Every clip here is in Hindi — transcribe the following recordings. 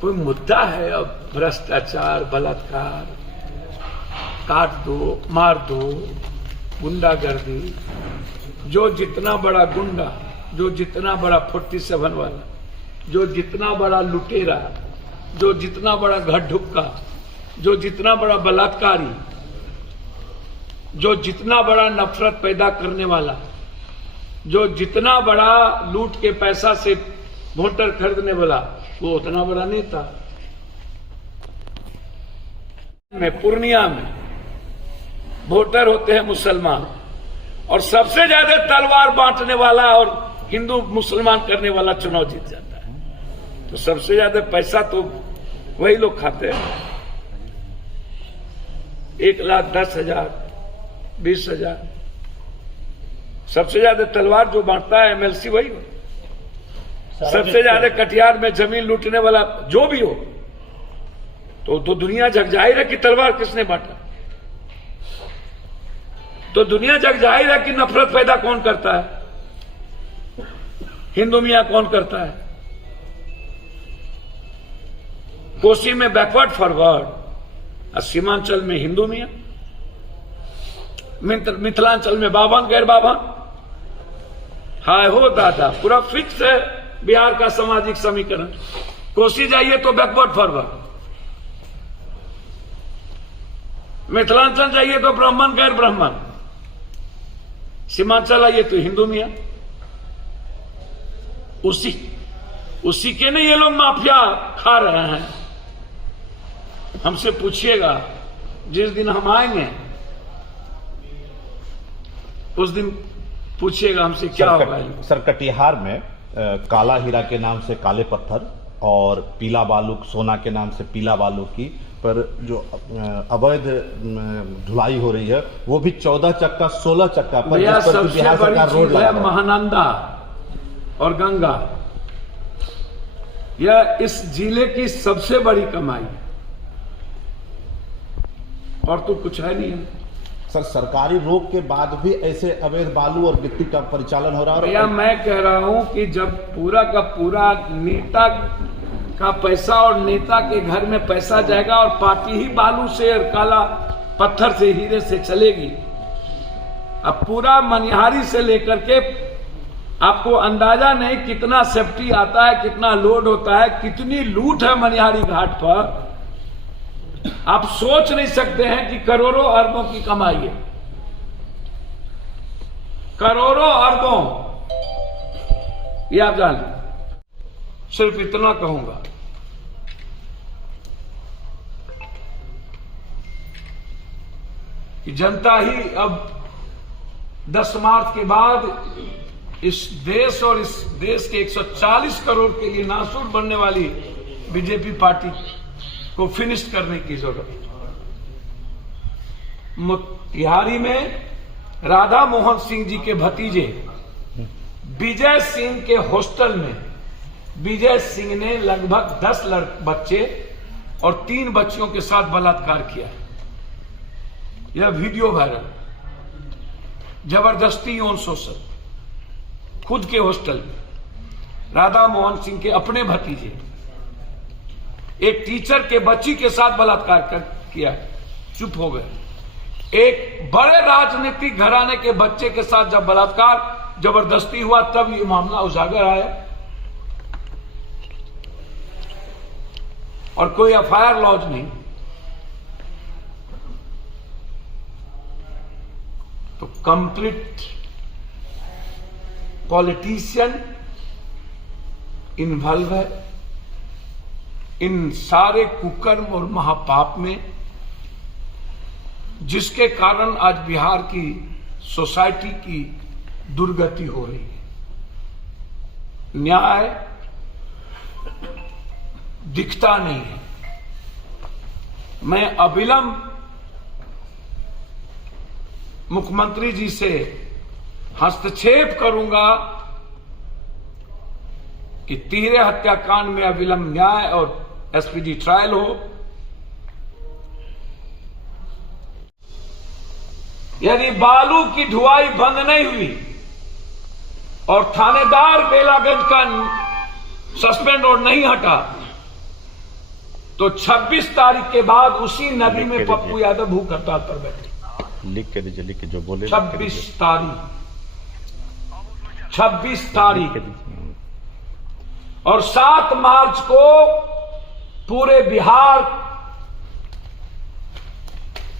कोई मुद्दा है अब भ्रष्टाचार, बलात्कार, काट दो, मार दो, गुंडागर्दी। जो जितना बड़ा गुंडा, जो जितना बड़ा 47 वाला, जो जितना बड़ा लुटेरा, जो जितना बड़ा घटढुक्का, जो जितना बड़ा बलात्कारी, जो जितना बड़ा नफरत पैदा करने वाला, जो जितना बड़ा लूट के पैसा से वोटर खरीदने वाला, वो उतना बड़ा नेता। में पूर्णिया में वोटर होते हैं मुसलमान, और सबसे ज्यादा तलवार बांटने वाला और हिंदू मुसलमान करने वाला चुनाव जीत जाता है। तो सबसे ज्यादा पैसा तो वही लोग खाते हैं। 1,10,000, 20,000। सबसे ज्यादा तलवार जो बांटता है एमएलसी वही हो। सबसे ज्यादा कटिहार में जमीन लूटने वाला जो भी हो, तो दुनिया जग जाहिर है कि तलवार किसने बांटा। तो दुनिया जग जाहिर है कि नफरत पैदा कौन करता है, हिंदू मियां कौन करता है। कोसी में बैकवर्ड फॉरवर्ड, और सीमांचल में हिंदू मियां, मिथिलांचल में बाभन गैर बाभन। हाय हो दादा, पूरा फिक्स है बिहार का सामाजिक समीकरण। कोसी जाइए तो बैकवर्ड फॉरवर्ड, मिथिलांचल जाइए तो ब्राह्मण गैर ब्राह्मण, सीमांचल आइए तो हिंदू मियां। उसी के नहीं ये लोग माफिया खा रहे हैं। हमसे पूछिएगा, जिस दिन हम आएंगे उस दिन पूछिएगा हमसे क्या होगा। सर, कटिहार में काला हीरा के नाम से काले पत्थर और पीला बालू, सोना के नाम से पीला बालू की पर जो अवैध ढुलाई हो रही है, वो भी 14 चक्का 16 चक्का पर, जिस पर बिहार सरकार रोड लगा है। महानंदा और गंगा, यह इस जिले की सबसे बड़ी कमाई है, और तो कुछ है नहीं है। सर, सरकारी रोक के बाद भी ऐसे अवैध बालू और गिट्टी का परिचालन हो रहा है। भैया मैं कह रहा हूं कि जब पूरा का पूरा नेता का पैसा और नेता के घर में पैसा जाएगा, और पार्टी ही बालू से और काला पत्थर से, हीरे से चलेगी। अब पूरा मनिहारी से लेकर के आपको अंदाजा नहीं कितना सेफ्टी आता है, कितना लोड होता है, कितनी लूट है मनिहारी घाट पर। आप सोच नहीं सकते हैं कि करोड़ों अरबों की कमाई है, करोड़ों अरबों। ये आप जान लें। सिर्फ इतना कहूंगा, कि जनता ही अब 10 मार्च के बाद इस देश और इस देश के 140 करोड़ के लिए नासूर बनने वाली बीजेपी पार्टी को फिनिश करने की जरूरत है। मोतिहारी में राधा मोहन सिंह जी के भतीजे विजय सिंह के हॉस्टल में विजय सिंह ने लगभग 10 बच्चे और 3 बच्चियों के साथ बलात्कार किया। यह वीडियो वायरल, जबरदस्ती यौन शोषण, खुद के हॉस्टल में राधा मोहन सिंह के अपने भतीजे एक टीचर के बच्ची के साथ बलात्कार किया, चुप हो गए। एक बड़े राजनीतिक घराने के बच्चे के साथ जब बलात्कार जबरदस्ती हुआ, तब ये मामला उजागर आया, और कोई एफआईआर लॉन्च नहीं। तो कंप्लीट पॉलिटिशियन इन्वॉल्व है इन सारे कुकर्म और महापाप में, जिसके कारण आज बिहार की सोसाइटी की दुर्गति हो रही है। न्याय दिखता नहीं है। मैं अविलंब मुख्यमंत्री जी से हस्तक्षेप करूंगा कि तिहरे हत्याकांड में अविलंब न्याय और एसपीडी ट्रायल हो। यदि बालू की ढुलाई बंद नहीं हुई और थानेदार बेलागंज का सस्पेंड और नहीं हटा, तो 26 तारीख के बाद उसी नदी में पप्पू यादव भूख हड़ताल पर बैठे। लिख के दीजिए, लिख के जो बोले 26 तारीख और 7 मार्च को पूरे बिहार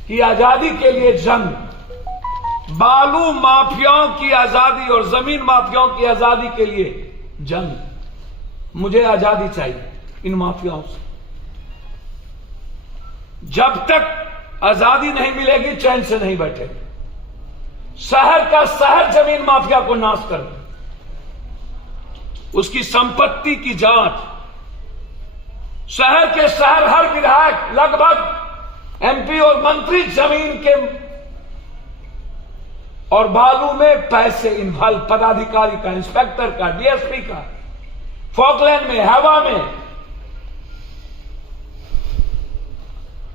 की आजादी के लिए जंग, बालू माफियाओं की आजादी और जमीन माफियाओं की आजादी के लिए जंग। मुझे आजादी चाहिए इन माफियाओं से। जब तक आजादी नहीं मिलेगी चैन से नहीं बैठेंगे। शहर का शहर जमीन माफिया को नाश कर, उसकी संपत्ति की जांच, शहर के शहर हर विधायक लगभग एमपी और मंत्री जमीन के और बालू में पैसे इन्वॉल्व, पदाधिकारी का, इंस्पेक्टर का, डीएसपी का, फॉकलैंड में, हवा में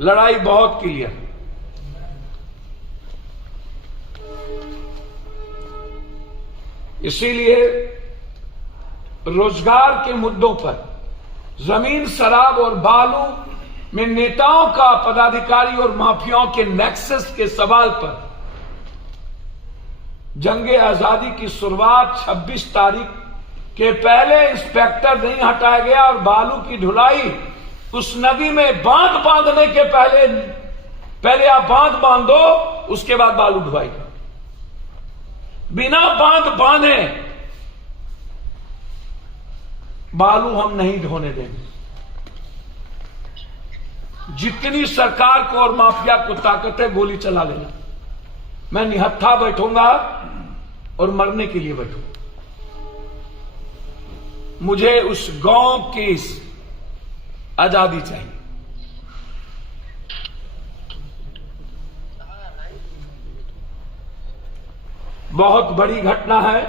लड़ाई बहुत की है। इसीलिए रोजगार के मुद्दों पर, जमीन, शराब और बालू में नेताओं का, पदाधिकारी और माफियाओं के नेक्सस के सवाल पर जंगे आजादी की शुरुआत 26 तारीख के पहले इंस्पेक्टर नहीं हटाया गया और बालू की ढुलाई उस नदी में बांध बांधने के पहले आप बांध बांध दो, उसके बाद बालू ढुलाई। बिना बांध बांधे बालू हम नहीं ढोने देंगे। जितनी सरकार को और माफिया को ताकत है गोली चला लेना। मैं निहत्था बैठूंगा और मरने के लिए बैठूंगा। मुझे उस गांव की आजादी चाहिए। बहुत बड़ी घटना है।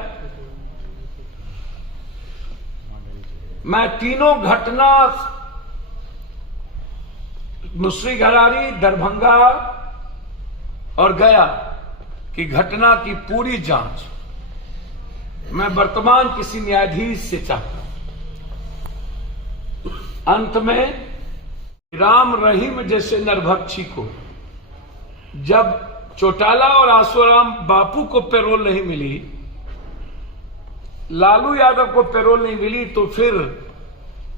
मैं तीनों घटना, मुसरीघरारी, दरभंगा और गया की घटना की पूरी जांच मैं वर्तमान किसी न्यायाधीश से चाहता हूं। अंत में राम रहीम जैसे नरभक्षी को जब चौटाला और आसुराम बापू को पैरोल नहीं मिली, लालू यादव को पैरोल नहीं मिली, तो फिर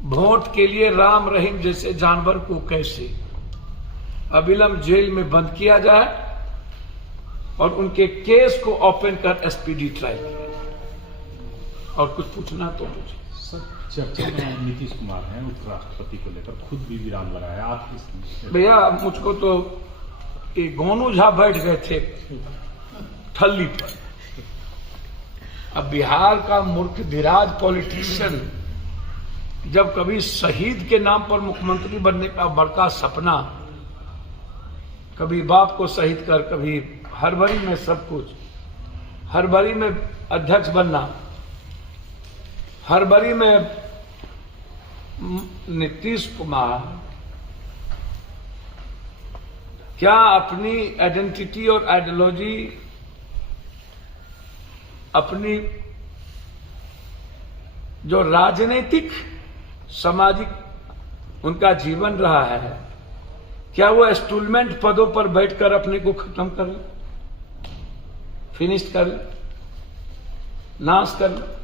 वोट के लिए राम रहीम जैसे जानवर को कैसे अविलंब जेल में बंद किया जाए और उनके केस को ओपन कर एसपीडी ट्रायल किया। और कुछ पूछना तो मुझे। सर, चर्चा में नीतीश कुमार हैं उपराष्ट्रपति को लेकर, खुद भी विराम लगाया। आप भैया मुझको तो ये गोनू झा बैठ गए थे ठल्ली पर। अब बिहार का मूर्ख धीराज पॉलिटिशियन जब कभी शहीद के नाम पर मुख्यमंत्री बनने का बड़का सपना, कभी बाप को शहीद कर, कभी हरबरी में सब कुछ, हरबरी में अध्यक्ष बनना, हरबरी में नीतीश कुमार क्या अपनी आइडेंटिटी और आइडियोलॉजी, अपनी जो राजनीतिक सामाजिक उनका जीवन रहा है, क्या वो इंस्टॉलमेंट पदों पर बैठकर अपने को खत्म कर ले, फिनिश कर ले, नाश कर ले?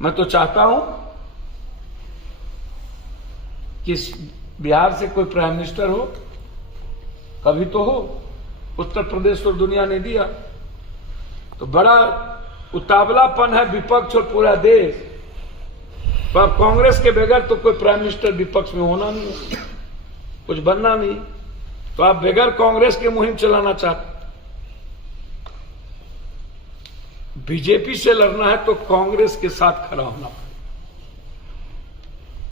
मैं तो चाहता हूं कि बिहार से कोई प्राइम मिनिस्टर हो, कभी तो हो। उत्तर प्रदेश और दुनिया ने दिया, तो बड़ा उतावलापन है विपक्ष और पूरा देश। तो अब कांग्रेस के बगैर तो कोई प्राइम मिनिस्टर विपक्ष में होना नहीं, कुछ बनना नहीं, तो आप बगैर कांग्रेस के मुहिम चलाना चाहते। बीजेपी से लड़ना है तो कांग्रेस के साथ खड़ा होना।